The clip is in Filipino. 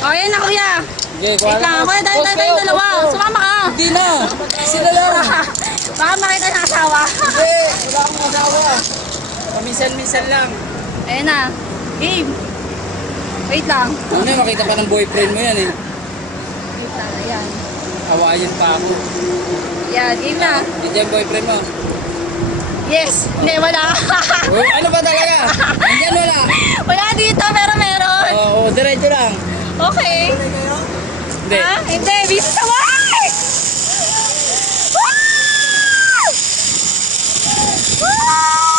O, yan na kuya. Okay, Wait lang. Kuya, tayo dalawa. Sumama ka. Hindi na. Sila lang. Baka makita ng asawa. Hindi. Wala akong asawa. Paminsan-minsan lang. Ayan na. Game. Wait lang. Ano yun, makita pa ng boyfriend mo yan eh. Wait lang. Ayan. Hawayan pa ako. Yan. Game na. Hindi yung boyfriend mo. Yes. Hindi, wala. Uy, ano ba talaga? Andiyan wala. Wala dito, pero meron. Oo, diretso lang. Okay. Hindi. Ha? Hindi. Busy sa work! Woo! Woo!